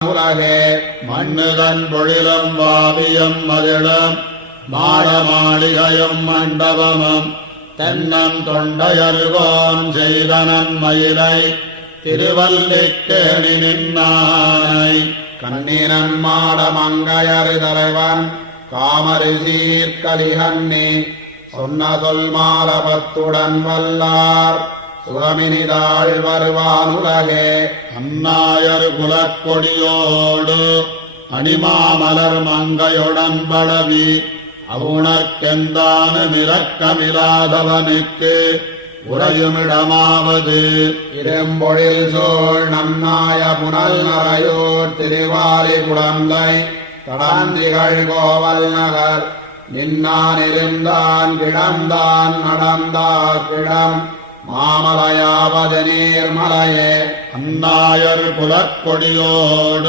உலகே மண்ணுதன் பொழிலும் வாவியம் மதிலும் மாடமாளிகையும் மண்டபமும் தென்னம் தொண்டையருகோன் செய்தனன் மயிலை திருவல்லிக்கேணி நின்னானை கண்ணினன் மாடமங்கையரு தலைவன் காமரி சீர்கலிகண்ணி சொன்ன சொல் மாலபத்துடன் வல்லார் சுகமினிதாள் வருவான் உலகே அன்னாயர் குலக்கொடியோடு அணிமாமலர் மங்கையுடன் பழவி அவுணர்க்கெந்தானுமிரக்கமிலாதவனுக்கு உறையுமிடமாவது இரும்பொழில் சோழ் நன்னாய புனல் நரையோர் திருவாலி குழந்தை தடந்திகள் கோவல் நகர் நின்னான் இருந்தான் கிடந்தான் நடந்தார் கிடம் மாமலையாவது நீர்மலையே அன்னாயர் குலக்கொடியோடு